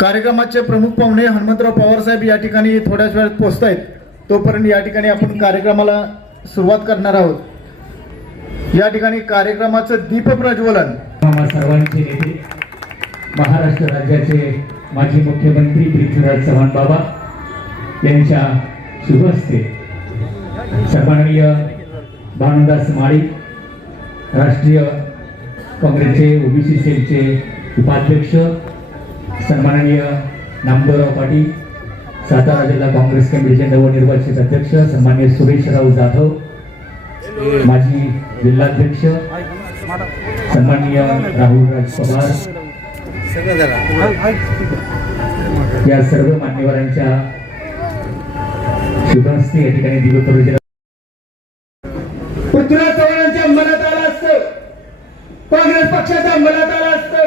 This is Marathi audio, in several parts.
कार्यक्रमाचे प्रमुख पाहुणे हनुमंतराव पवार साहेब या ठिकाणी थोड्याच वेळात पोहोचतायत. तोपर्यंत या ठिकाणी आपण कार्यक्रमाला सुरुवात करणार आहोत. या ठिकाणी कार्यक्रमाचं दीप प्रज्वलन सर्वांचे नेते महाराष्ट्र राज्याचे माजी मुख्यमंत्री पृथ्वीराज चव्हाण बाबा यांच्या शुभ हस्ते सन्माननीय भानुदास माळी राष्ट्रीय काँग्रेसचे ओबीसी सेलचे उपाध्यक्ष सन्माननीय नामदेवराव पाटील सातारा जिल्हा काँग्रेस कमिटीचे नवनिर्वाचित अध्यक्ष सन्माननीय सुरेशराव जाधव माजी जिल्हाध्यक्ष सन्माननीय राहुलराज पवार या सर्व मान्यवरांच्या शुभ हस्ते या ठिकाणी दिवस पृथ्वीराज चव्हाणांच्या मनात आलं असतं, काँग्रेस पक्षाच्या मनात आलं असतं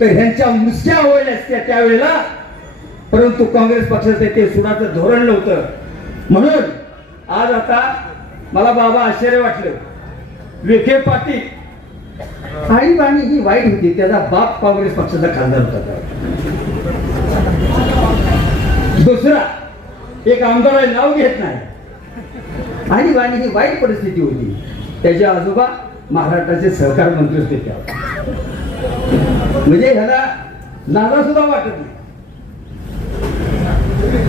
तर ह्यांच्या मुसक्या होईल असत्या त्यावेळेला. परंतु काँग्रेस पक्षाचं ते सुनाचं धोरण नव्हतं. म्हणून आज आता मला बाबा आश्चर्य वाटलं. विखे पाटील आणीबाणी ही वाईट होती, त्याचा बाप काँग्रेस पक्षाचा खासदार होता. दुसरा एक आमदार नाव घेत नाही. आणीबाणी ही वाईट परिस्थिती होती. त्याचे आजोबा महाराष्ट्राचे सहकार मंत्री होते त्या. म्हणजे ह्याला नाला सुद्धा वाटत नाही.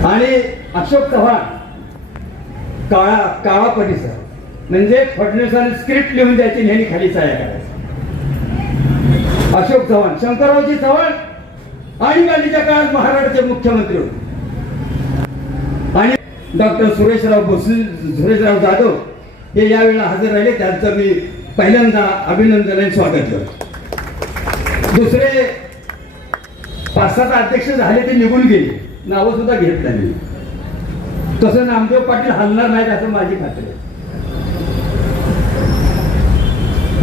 आणि अशोक चव्हाण काळा परिसर म्हणजे फडणवीसांनी स्क्रिप्ट लिहून द्यायची ह्यांनी खाली साया करायची. अशोक चव्हाण शंकररावजी चव्हाण आणीबाणीच्या काळात महाराष्ट्राचे मुख्यमंत्री होते. आणि डॉक्टर सुरेशराव जाधव हे यावेळेला हजर राहिले. त्यांचं मी पहिल्यांदा अभिनंदन आणि स्वागत करतो. दुसरे 5-7 अध्यक्ष झाले ते निघून गेले, नावं सुद्धा घेत नाही. तसं नामदेव पाटील हलणार नाहीत असं माझी खात्री आहे.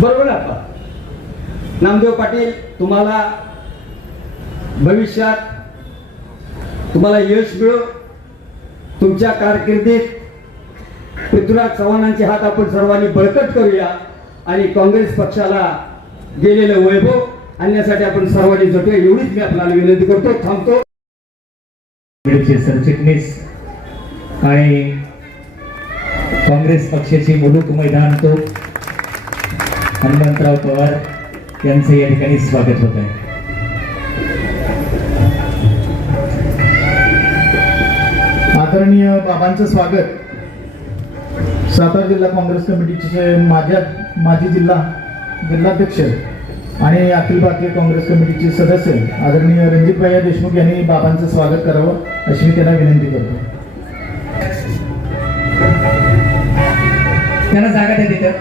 बरोबर आपण नामदेव पाटील तुम्हाला भविष्यात तुम्हाला यश मिळो. तुमच्या कारकिर्दीत पृथ्वीराज चव्हाणांचे हात आपण सर्वांनी बळकट करूया आणि काँग्रेस पक्षाला गेलेलं वैभव आणण्यासाठी आपण सर्वांनी झटूया एवढीच मी आपल्याला विनंती करतो. थांबतो. सरचिटणीस आणि काँग्रेस पक्षाचे मुलूक मैदान तो हनुमंतराव पवार यांचं या ठिकाणी स्वागत होत आहे. आदरणीय बाबांचं स्वागत सातारा जिल्हा काँग्रेस कमिटीचे माजी जिल्हाध्यक्ष आणि अखिल भारतीय काँग्रेस कमिटीचे सदस्य आदरणीय रणजितभाई देशमुख यांनी बाबांचं स्वागत करावं अशी मी त्यांना विनंती करतो. त्यांना जागा द्या. तिथं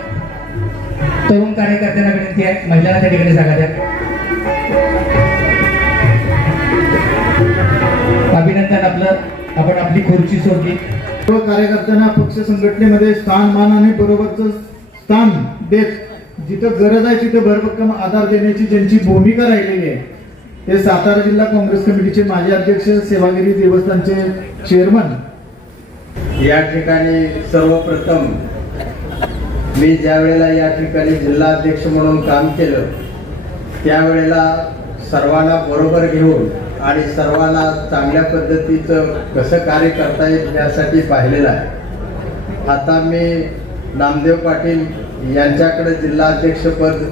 तरुण कार्यकर्त्यांना विनंती आहे, महिलांना त्या ठिकाणी जागा द्या. अभिनंदन. आपण आपली खुर्ची सोडली. सर्व कार्यकर्त्यांना पक्ष संघटनेमध्ये स्थानमान आणि बरोबरचं स्थान देत जिथं गरज आहे तिथं भरभक्कम आधार देण्याची ज्यांची भूमिका राहिलेली आहे ते सातारा जिल्हा काँग्रेस कमिटीचे माजी अध्यक्ष सेवागिरी देवस्थानचे चेअरमन. या ठिकाणी सर्वप्रथम मी ज्या वेळेला या ठिकाणी जिल्हाध्यक्ष म्हणून काम केलं त्यावेळेला सर्वांना बरोबर घेऊन आणि सर्वांना चांगल्या पद्धतीचं कसं कार्य करता येईल यासाठी पाहिलेलं आहे. आता मी नामदेव पाटील यांच्याकडे जिल्हाध्यक्षपद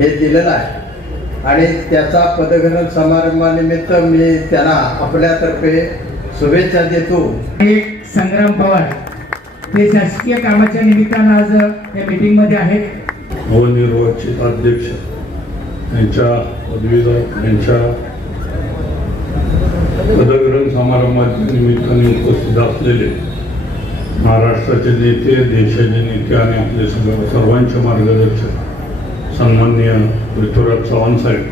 हे दिलेलं आहे आणि त्याचा पदग्रहण समारंभानिमित्त मी त्यांना आपल्यातर्फे शुभेच्छा देतो. संग्राम पवार ते शासकीय कामाच्या निमित्तानं आज या मीटिंग मध्ये आहेत. नवनिर्वाचित अध्यक्ष यांच्या पदवीधर यांच्या पदग्रहण समारंभाच्या निमित्ताने उपस्थित असलेले महाराष्ट्राचे नेते, देशाचे नेते आणि आपले सर्वांचे मार्गदर्शक सन्माननीय पृथ्वीराज चव्हाण साहेब,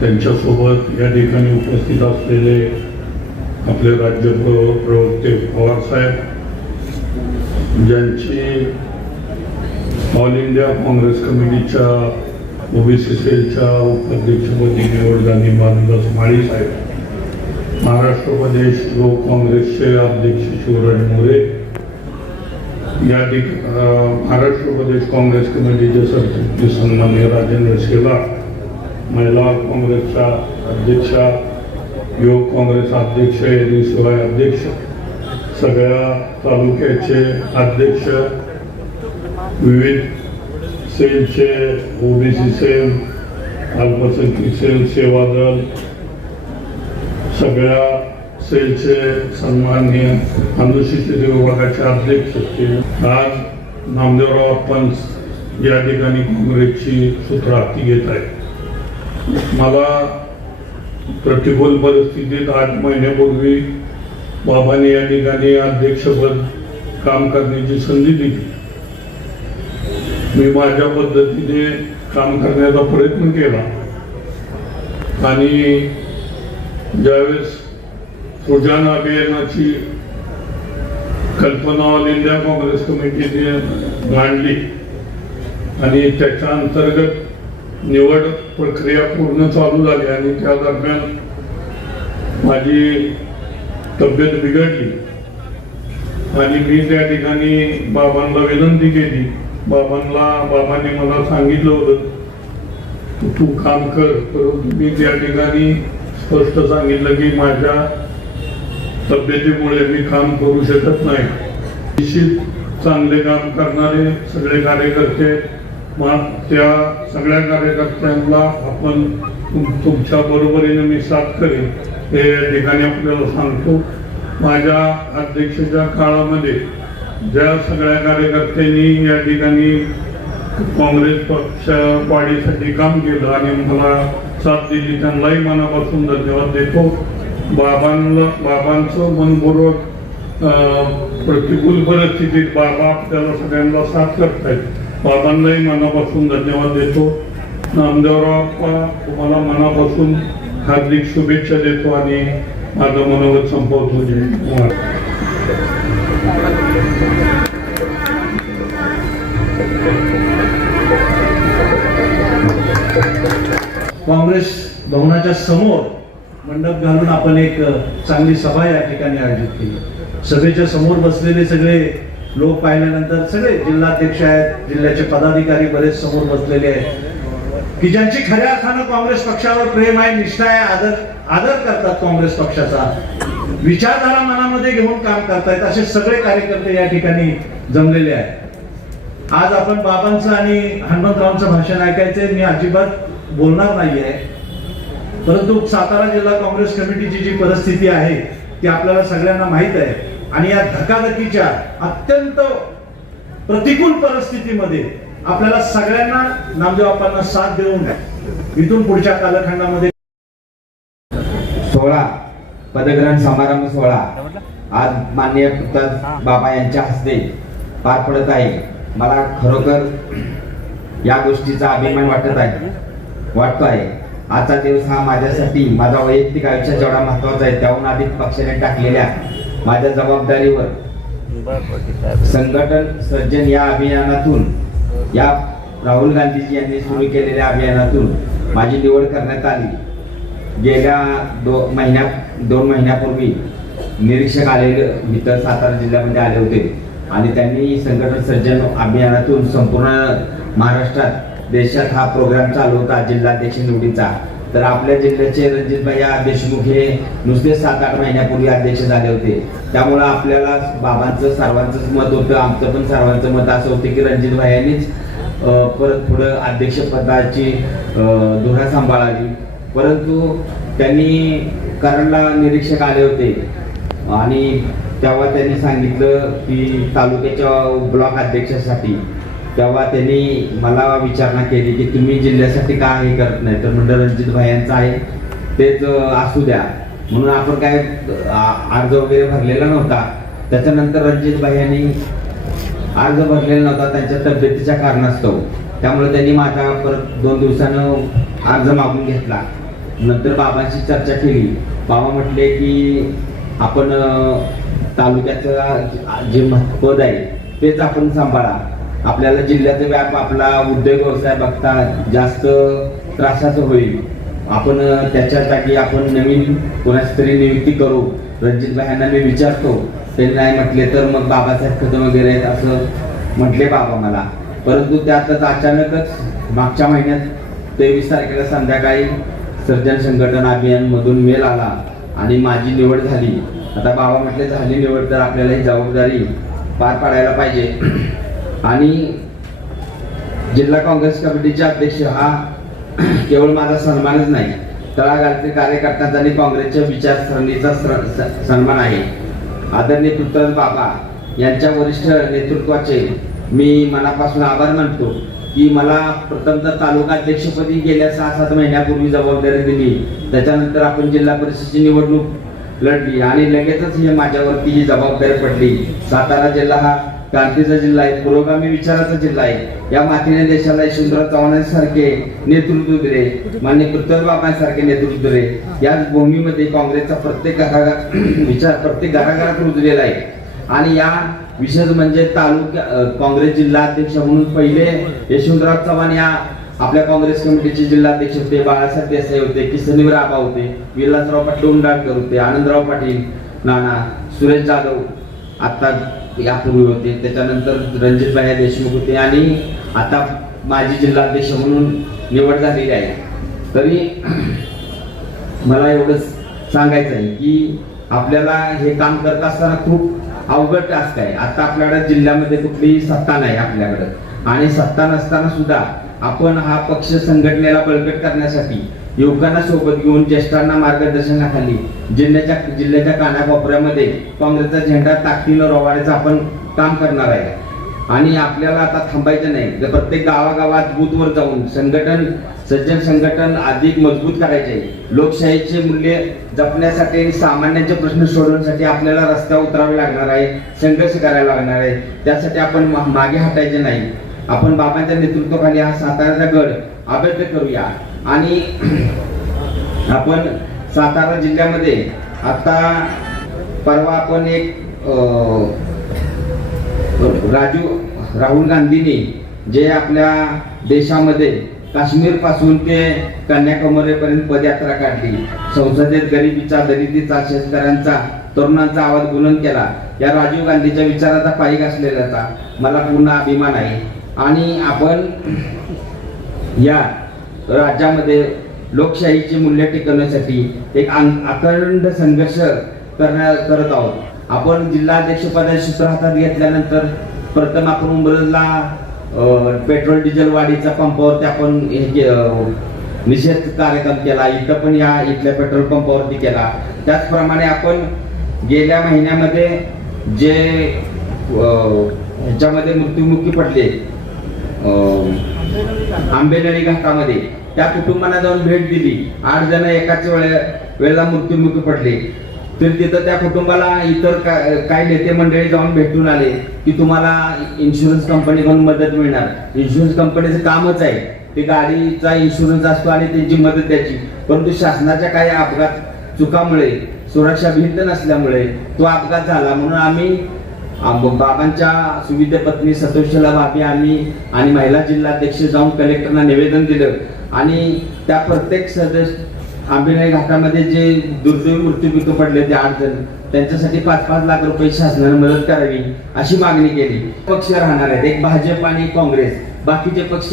त्यांच्यासोबत या ठिकाणी उपस्थित असलेले आपले राज्य प्रवक्ते पवार साहेब, ज्यांची ऑल इंडिया काँग्रेस कमिटीच्या ओबीसी सेलच्या उपाध्यक्षपदी निवड झाली भानुदास माळी साहेब, महाराष्ट्र प्रदेश युवक काँग्रेसचे अध्यक्ष शिवराज मोरे, या महाराष्ट्र प्रदेश काँग्रेस कमिटीचे सरचिटणीस सन्माननीय राजेंद्र शेलार, महिला काँग्रेसच्या अध्यक्षा युवक काँग्रेस अध्यक्ष शिवाय अध्यक्ष, सगळ्या तालुक्याचे अध्यक्ष, विविध सेलचे, ओबीसी सेल, अल्पसंख्याक सेल, सेवा दल, सगळ्या सेलचे सन्माननीय अनुसूचित विभागाचे अध्यक्ष, आज नामदेवराव आपण या ठिकाणी काँग्रेसची सूत्र हाती घेत आहे. मला प्रतिकूल परिस्थितीत 8 महिन्यापूर्वी बाबांनी या ठिकाणी अध्यक्षपद काम करण्याची संधी दिली. मी माझ्या पद्धतीने काम करण्याचा प्रयत्न केला आणि ज्यावेळेस सुजाण अभियानाची कल्पना ऑल इंडिया काँग्रेस कमिटीने मांडली आणि त्याच्या अंतर्गत निवड प्रक्रिया पूर्ण चालू झाली आणि त्या दरम्यान माझी तब्येत बिघडली आणि मी त्या ठिकाणी बाबांना विनंती केली. बाबांनी मला सांगितलं होतं तू काम कर, परंतु मी त्या ठिकाणी स्पष्ट सांगितलं की माझ्या तब्येतीमुळे मी काम करू शकत नाही. निश्चित चांगले काम करणारे सगळे कार्यकर्ते, त्या सगळ्या कार्यकर्त्यांना आपण तुमच्या बरोबरीने मी साथ करेन हे या ठिकाणी आपल्याला सांगतो. माझ्या अध्यक्षाच्या काळामध्ये ज्या सगळ्या कार्यकर्त्यांनी या ठिकाणी काँग्रेस पक्ष वाढीसाठी काम केलं आणि मला साथ दिली त्यांनाही मनापासून धन्यवाद देतो. बाबांचं मनपूर्वक प्रतिकूल परिस्थितीत बाबा आपल्याला सगळ्यांना साथ करतायत. बाबांनाही मनापासून धन्यवाद देतो. नामदेवराव तुम्हाला मनापासून हार्दिक शुभेच्छा देतो आणि माझं मनोगत संपवतो. काँग्रेस भवनाच्या समोर मंडप घालून आपण एक चांगली सभा या ठिकाणी आयोजित केली. सभेच्या समोर बसलेले सगळे लोक पाहिल्यानंतर सगळे जिल्हाध्यक्ष आहेत, जिल्ह्याचे पदाधिकारी बरेच समोर बसलेले आहेत की ज्यांची खऱ्या अर्थानं काँग्रेस पक्षावर प्रेम आहे, निष्ठा आहे, आदर करतात, काँग्रेस पक्षाचा विचारधारा मनामध्ये घेऊन काम करतायत, असे सगळे कार्यकर्ते या ठिकाणी जमलेले आहेत. आज आपण बाबांचं आणि हनुमंतरावांचं भाषण ऐकायचंय. मी अजिबात बोलणार नाहीये, परंतु सातारा जिल्हा काँग्रेस कमिटीची जी परिस्थिती आहे ती आपल्याला सगळ्यांना माहित आहे आणि या धकाधकीच्या अत्यंत प्रतिकूल परिस्थितीमध्ये आपल्याला सगळ्यांना नामदेव बाप्पांना साथ देऊन इथून पुढच्या कालखंडामध्ये 16 पदग्रहण समारंभ सोहळा आज माननीय बाबा यांच्या हस्ते पार पडत आहे. मला खरोखर या गोष्टीचा अभिमान वाटतो आहे. आजचा दिवस हा माझ्यासाठी माझा वैयक्तिक आयुष्यात जेवढा महत्वाचा आहे त्याहून अधिक पक्षाने टाकलेल्या माझ्या जबाबदारीवर संघटन सर्जन या अभियानातून, या राहुल गांधीजी यांनी सुरू केलेल्या अभियानातून माझी निवड करण्यात आली. गेल्या 2 महिन्यापूर्वी निरीक्षक आलेले मित्र सातारा जिल्ह्यामध्ये आले होते आणि त्यांनी संघटन सर्जन अभियानातून संपूर्ण महाराष्ट्रात, देशात हा प्रोग्राम चालू होता जिल्हाध्यक्ष निवडीचा. तर आपल्या जिल्ह्याचे रणजितभाई देशमुख हे नुसते 7-8 महिन्यापूर्वी अध्यक्ष झाले होते. त्यामुळं आपल्याला बाबांचं सर्वांचंच मत होतं, आमचं पण सर्वांचं मत असं होतं की रणजितभाई यांनीच परत पुढं अध्यक्षपदाची धुरा सांभाळावी. परंतु त्यांनी कराडला निरीक्षक आले होते आणि तेव्हा त्यांनी सांगितलं की तालुक्याच्या ब्लॉक अध्यक्षासाठी, तेव्हा त्यांनी मला विचारणा केली की तुम्ही जिल्ह्यासाठी का हे करत नाही, तर म्हणलं रणजितभाई यांचं आहे तेच असू द्या म्हणून आपण काय अर्ज वगैरे भरलेला नव्हता. त्याच्यानंतर रणजितभाई यांनी अर्ज भरलेला नव्हता त्यांच्या तब्येतीच्या कारणास्तव, त्यामुळे त्यांनी माझा परत 2 दिवसानं अर्ज मागून घेतला. नंतर बाबांशी चर्चा केली. बाबा म्हटले की आपण तालुक्याचं जे पद आहे तेच आपण सांभाळा, आपल्याला जिल्ह्याचा व्याप, आपला उद्योग व्यवसाय बघता जास्त त्रासाचं होईल, आपण त्याच्यासाठी आपण नवीन कोणाची तरी नियुक्ती करू. रणजितभाई यांना मी विचारतो, ते नाही म्हटले तर मग बाबासाहेब कदम वगैरे आहेत असं म्हटले बाबा मला. परंतु त्यातच अचानकच मागच्या महिन्यात 23 तारखेला संध्याकाळी सर्जन संघटन अभियान मधून मेल आला आणि माझी निवड झाली. आता बाबा म्हटले झाली निवड तर आपल्याला ही जबाबदारी पार पाडायला पाहिजे. आणि जिल्हा काँग्रेस कमिटीचे अध्यक्ष हा केवळ माझा सन्मानच नाही, तळागाळातील कार्यकर्त्यांचा आणि काँग्रेसच्या विचारसरणीचा सन्मान आहे. आदरणीय पृथ्वीराज बाबा यांच्या वरिष्ठ नेतृत्वाचे मी मनापासून आभार मानतो की मला प्रथमतः तालुका अध्यक्षपदी गेल्या 6-7 महिन्यापूर्वी जबाबदारी दिली. त्याच्यानंतर आपण जिल्हा परिषदेची निवडणूक लढली आणि लगेचच हे माझ्यावरती ही जबाबदारी पडली. सातारा जिल्हा हा क्रांतीचा जिल्हा आहे, पुरोगामी विचाराचा जिल्हा आहे. या मातीने देशाला यशवंतराव चव्हाणांसारखे नेतृत्व दिले, माननीय पृथ्वीराज बाबांसारखे नेतृत्व दिले. याच भूमीमध्ये काँग्रेसचा प्रत्येक घराघरात रुजलेला आहे. आणि या विशेष म्हणजे काँग्रेस जिल्हाध्यक्ष म्हणून पहिले यशवंतराव चव्हाण या आपल्या काँग्रेस कमिटीचे जिल्हाध्यक्ष होते. बाळासाहेब देसाई होते, किसनवीर आबा होते, विलासराव पाटील उंडाळकर होते, आनंदराव पाटील नाना, सुरेश जाधव आता यापूर्वी होते, त्याच्यानंतर रणजितभाई देशमुख होते आणि आता माजी जिल्हाध्यक्ष म्हणून निवड झालेली आहे. तरी मला एवढंच सांगायचं आहे की आपल्याला हे काम करत असताना खूप अवघड टास्क आहे. आता आपल्याकडे जिल्ह्यामध्ये कुठलीही सत्ता नाही आपल्याकडे, आणि सत्ता नसताना सुद्धा आपण हा पक्ष संघटनेला बळकट करण्यासाठी युवकांना सोबत घेऊन ज्येष्ठांना मार्गदर्शनाखाली जिल्ह्याच्या कानाकोपऱ्यामध्ये काँग्रेसचा झेंडा ताकदीनं रोवायचं आपण काम करणार आहे. आणि आपल्याला आता थांबायचं नाही, प्रत्येक गावागावात बूथवर जाऊन सज्जन संघटन अधिक मजबूत करायचे. लोकशाहीचे मूल्य जपण्यासाठी आणि सामान्यांचे प्रश्न सोडवण्यासाठी आपल्याला रस्त्यावर उतरावे लागणार आहे, संघर्ष करायला लागणार आहे. त्यासाठी आपण मागे हटायचे नाही. आपण बाबांच्या नेतृत्वाखाली हा साताऱ्याचा गड अभेद्य करूया. आणि आपण सातारा जिल्ह्यामध्ये आता परवा आपण एक राहुल गांधींनी जे आपल्या देशामध्ये काश्मीर पासून ते कन्याकुमारीपर्यंत पदयात्रा काढली, संसदेत गरिबीचा, दलितीचा, शेतकऱ्यांचा, तरुणांचा आवाज बुलंद केला, या राजीव गांधीच्या विचाराचा पायी घासलेल्याचा मला पूर्ण अभिमान आहे. आणि आपण या राज्यामध्ये लोकशाहीची मूल्य टिकवण्यासाठी एक अखंड संघर्ष करत आहोत. आपण जिल्हाध्यक्ष पदाची सूत्र हातात घेतल्यानंतर प्रथम आपण उंबरला पेट्रोल डिझेल वाढीचा पंपावरती आपण निषेध कार्यक्रम केला. इथं पण इथल्या पेट्रोल पंपावरती केला. त्याचप्रमाणे आपण गेल्या महिन्यामध्ये जे ह्याच्यामध्ये मृत्युमुखी पडले आंबेनळी घाटामध्ये, त्या कुटुंबांना जाऊन भेट दिली. 8 जण एकाच वेळेला मृत्युमुखी पडले. तर तिथं त्या कुटुंबाला इतर काही नेते मंडळी जाऊन भेटून आले की तुम्हाला इन्शुरन्स कंपनीकडून मदत मिळणार. इन्शुरन्स कंपनीचं कामच आहे ते गाडीचा इन्शुरन्स असतो आणि त्यांची मदत द्यायची. परंतु शासनाच्या काही अपघात चुकामुळे, सुरक्षा भिंत नसल्यामुळे तो अपघात झाला. म्हणून आम्ही बाबांच्या सुविधे पत्नी सतोषला भाभी आणि महिला जिल्हाध्यक्ष जाऊन कलेक्टरना निवेदन दिलं. आणि त्या प्रत्येक सदस्य आंबेनळी घाटामध्ये जे दुर्दैवी मृत्यूमुखी पडले ते 8 जण, त्यांच्यासाठी 5-5 लाख रुपये शासनाने मदत करावी अशी मागणी केली. पक्ष राहणार आहेत, एक भाजप आणि काँग्रेस. बाकीचे पक्ष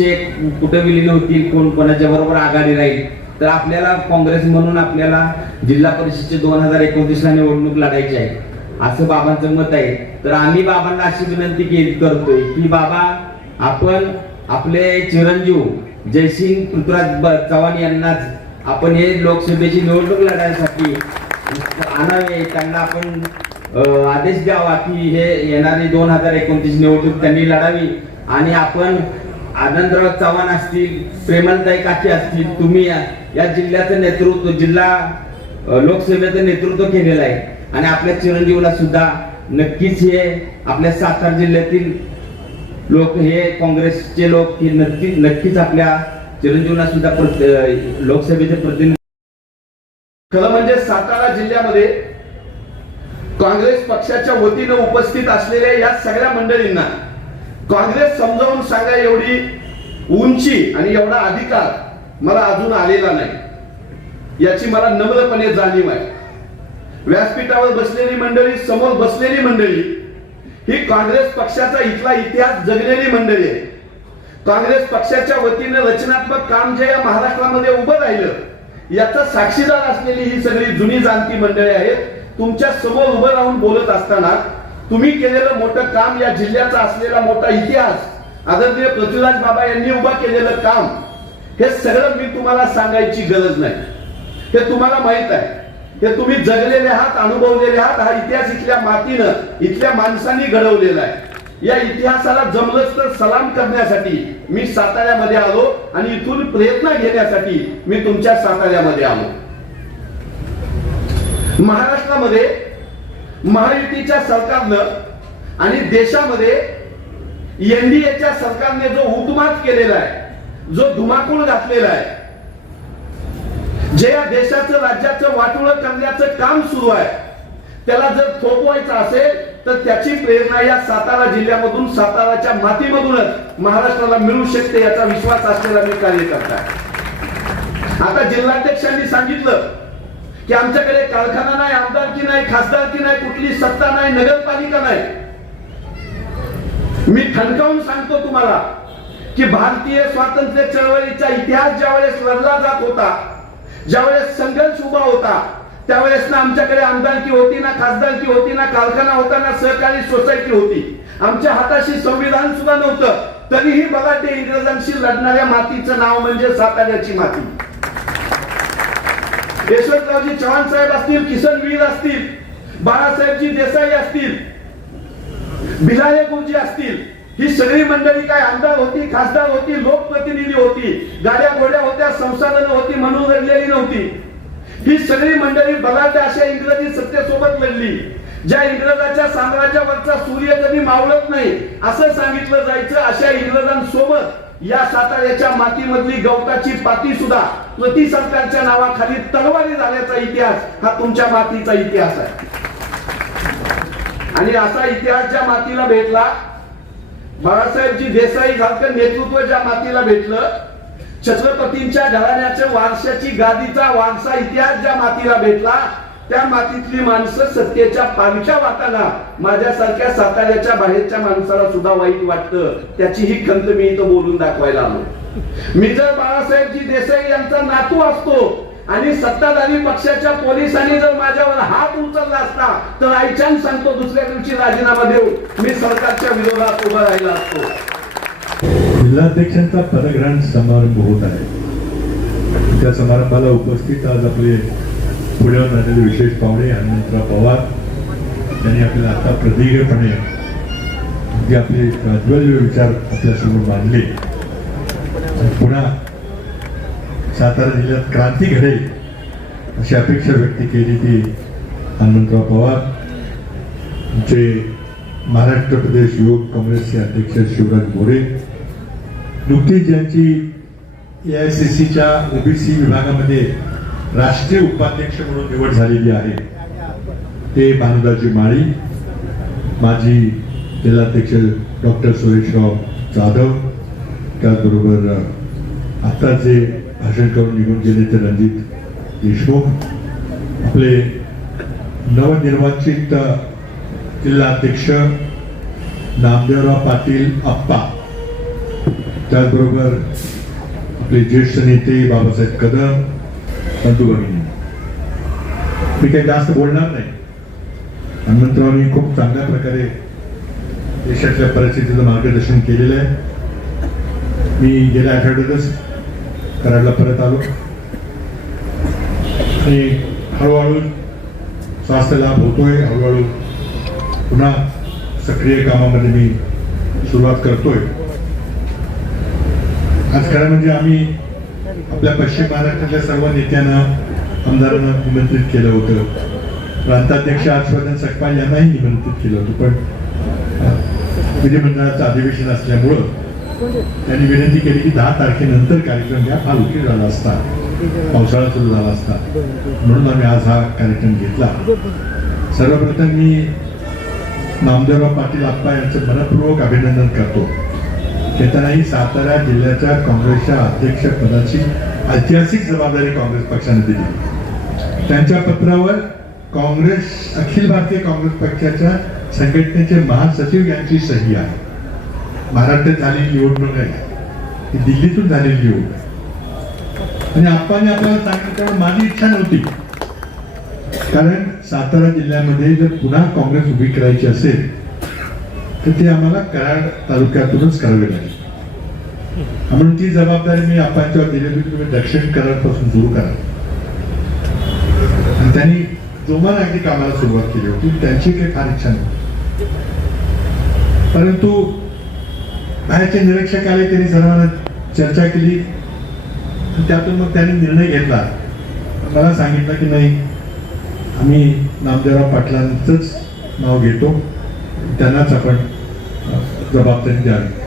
कुठे विलीन होतील, कोण कोणाच्या बरोबर आघाडी राहील. तर आपल्याला काँग्रेस म्हणून आपल्याला जिल्हा परिषदेची 2029ला निवडणूक लढायची आहे असं बाबांचं मत आहे. तर आम्ही बाबांना अशी विनंती करतोय की बाबा, आपण आपले चिरंजीव जयसिंग पृथ्वीराज चव्हाण यांनाच आपण हे लोकसभेची निवडणूक लढण्यासाठी आणावे. त्यांना आपण आदेश द्यावा की हे येणारी 2029 निवडणूक त्यांनी लढावी. आणि आपण आनंदराव चव्हाण असतील, प्रेमलताई काकी असतील, तुम्ही या जिल्ह्याचं नेतृत्व, जिल्हा लोकसभेचं नेतृत्व केलेलं आहे. आणि आपल्या चिरंजीवला सुद्धा नक्कीच हे आपल्या सातारा जिल्ह्यातील लोक, हे काँग्रेसचे लोक, हे नक्कीच आपल्या चिरंजीवना सुद्धा लोकसभेचे प्रतिनिधी. खरं म्हणजे सातारा जिल्ह्यामध्ये काँग्रेस पक्षाच्या वतीनं उपस्थित असलेल्या या सगळ्या मंडळींना काँग्रेस समजावून सांगा एवढी उंची आणि एवढा अधिकार मला अजून आलेला नाही, याची मला नम्रपणे जाणीव आहे. व्यासपीठावर बसलेली मंडळी, समोर बसलेली मंडळी ही काँग्रेस पक्षाचा इथला इतिहास जगलेली मंडळी आहे. काँग्रेस पक्षाच्या वतीनं रचनात्मक काम जे या महाराष्ट्रामध्ये उभं राहिलं, याचा साक्षीदार असलेली ही सगळी जुनी जाणती मंडळी आहेत. तुमच्या समोर उभं राहून बोलत असताना तुम्ही केलेलं मोठं काम, या जिल्ह्याचा असलेला मोठा इतिहास, आदरणीय पृथ्वीराज बाबा यांनी उभा केलेलं काम, हे सगळं मी तुम्हाला सांगायची गरज नाही. हे तुम्हाला माहित आहे, हे तुम्ही जगलेले आहात, अनुभवलेले आहात. हा इतिहास इथल्या मातीनं, इथल्या माणसांनी घडवलेला आहे. या इतिहासाला जमलंच तर सलाम करण्यासाठी मी साताऱ्यामध्ये आलो आणि इथून प्रयत्न घेण्यासाठी मी तुमच्या साताऱ्यामध्ये आलो. महाराष्ट्रामध्ये महायुतीच्या सरकारनं आणि देशामध्ये एनडीएच्या सरकारने जो हुकूमात केलेला आहे, जो धुमाकूळ घातलेला आहे, जे या देशाचं राज्याचं वाटोळं करण्याचं काम सुरू आहे, त्याला जर थोपवायचं असेल तर त्याची प्रेरणा या सातारा जिल्ह्यामधून, साताराच्या मातीमधूनच महाराष्ट्राला मिळू शकते, याचा विश्वास असलेला मी कार्यकर्ता आहे. आता जिल्हाध्यक्षांनी सांगितलं की आमच्याकडे कारखाना नाही, आमदारकी नाही, खासदारकी नाही, कुठली सत्ता नाही, नगरपालिका नाही. मी ठणकावून सांगतो तुम्हाला की भारतीय स्वातंत्र्य चळवळीचा इतिहास ज्यावेळेस लढला जात होता, ज्यावेळेस संघर्ष उभा होता, त्यावेळेस ना आमच्याकडे आमदारकी होती, ना खासदारकी होती, ना कारखाना होता, ना सहकारी सोसायटी होती. आमच्या हाताशी संविधान सुद्धा नव्हतं. तरीही बघा, ते इंग्रजांशी लढणाऱ्या मातीचं नाव म्हणजे साताऱ्याची माती. यशवंतरावजी चव्हाण साहेब असतील, किसन वीर असतील, बाळासाहेबजी देसाई असतील, भिलारे गुरुजी असतील, ही सगळी मंडळी काय आमदार होती, खासदार होती, लोकप्रतिनिधी होती, गाड्या घोड्या होत्या, संसाधनं होती म्हणून लढलेली नव्हती. ही सगळी मंडळी बलाढ्य अशा इंग्रजी सत्तेसोबत लढली. ज्या इंग्रजाच्या साम्राज्यावरचा सूर्य कधी मावळत नाही असं सांगितलं जायचं, अशा इंग्रजांसोबत या साताऱ्याच्या मातीमधली गवताची पाती सुद्धा प्रति सरकारच्या नावाखाली तलवारी झाल्याचा इतिहास हा तुमच्या मातीचा इतिहास आहे. आणि असा इतिहास ज्या मातीला भेटला, बाळासाहेबजी देसाई सारखं नेतृत्व ज्या मातीला भेटलं, छत्रपतींच्या घराण्याच्या वारशाची गादीचा वारसा इतिहास ज्या मातीला भेटला, त्या मातीतली माणसं सत्तेच्या पालख्या वाटाना माझ्यासारख्या साताऱ्याच्या बाहेरच्या माणसाला सुद्धा वाईट वाटतं. त्याची ही खंत मी इथं बोलून दाखवायला आलो. मी जर बाळासाहेबजी देसाई यांचा नातू असतो आणि सत्ताधारी पक्षाच्या पोलिसांनी जर माझ्यावर हात उचलला असता तर आईच्यान सांगतो दुसऱ्या दिवशी राजीनामा देऊन मी सरकारच्या विरोधात उभा राहिला असतो. जिल्हाध्यक्षांचा पदग्रहण समारंभ होत आहे. त्या समारंभाला उपस्थित आज आपले पुण्याहून आलेले विशेष पाहुणे हनुमंतराव पवार यांनी आपल्याला आता प्रदीर्घपणे जे आपले राजवल्य विचार आपल्यासमोर मांडले. पुन्हा सातारा जिल्ह्यात क्रांती घडेल अशी अपेक्षा व्यक्त केली ती हनुमंतराव पवार, जे महाराष्ट्र प्रदेश युवक काँग्रेसचे अध्यक्ष शिवराज मोरे, नुकतीच ज्यांची AICCच्या OBC विभागामध्ये राष्ट्रीय उपाध्यक्ष म्हणून निवड झालेली आहे ते भानुदाजी माळी, माजी जिल्हाध्यक्ष डॉक्टर सुरेशराव जाधव, त्याचबरोबर आता जे भाषण करून निघून गेले ते रणजित देशमुख, आपले नवनिर्वाचित जिल्हाध्यक्ष नामदेवराव पाटील आप्पा, त्याचबरोबर आपले ज्येष्ठ नेते बाबासाहेब कदम, बंधू भगिनी. मी काही जास्त बोलणार नाही. हनुमंतरावांनी खूप चांगल्या प्रकारे देशातल्या परिस्थितीचं मार्गदर्शन केलेलं आहे. मी गेल्या आठवड्यातच कराडला परत आलो आणि हळूहळू स्वास्थ्य लाभ होतोय. हळूहळू पुन्हा सक्रिय कामामध्ये मी सुरुवात करतोय. आज खरं म्हणजे आम्ही आपल्या पश्चिम महाराष्ट्रातल्या सर्व नेत्यांना, आमदारांना निमंत्रित केलं होतं. प्रांताध्यक्ष हर्षवर्धन सकपाल यांनाही निमंत्रित केलं होतं, पण विधिमंडळाचं अधिवेशन असल्यामुळं त्यांनी विनंती केली की 10 तारखेनंतर कार्यक्रम घ्या. हा उशीर झाला असता, पावसाळा सुरू झाला असता, म्हणून आम्ही आज हा कार्यक्रम घेतला. सर्वप्रथम मी नामदेवराव पाटील आप्पा यांचं मनपूर्वक अभिनंदन करतो. त्यांनाही सातारा जिल्ह्याच्या काँग्रेसच्या अध्यक्षपदाची ऐतिहासिक जबाबदारी काँग्रेस पक्षाने दिली. त्यांच्या पत्रावर काँग्रेस, अखिल भारतीय काँग्रेस पक्षाच्या संघटनेचे महासचिव यांची सही आहे. महाराष्ट्रात झालेली निवडणूक आहे, ही दिल्लीतून झालेली निवडणूक. आणि आप्पांनी आपल्याला सांगितलं तेव्हा माझी इच्छा नव्हती, कारण सातारा जिल्ह्यामध्ये जर पुन्हा काँग्रेस उभी करायची असेल तर ते आम्हाला कराड तालुक्यातूनच करावे लागेल. म्हणून ती जबाबदारी मी आप्पांच्यावर दिली होती, तुम्ही दक्षिण कराडपासून सुरू करा. आणि त्यांनी जोमाने अगदी कामाला सुरुवात केली होती. त्यांची काही फार इच्छा नव्हती, परंतु बाहेरचे निरीक्षक आले, त्यांनी सर्वांना चर्चा केली. त्यातून मग त्यांनी निर्णय घेतला. मला सांगितलं की नाही, आम्ही नामदेवराव पाटलांचंच नाव घेतो, त्यांनाच आपण जबाबदारी द्यावी.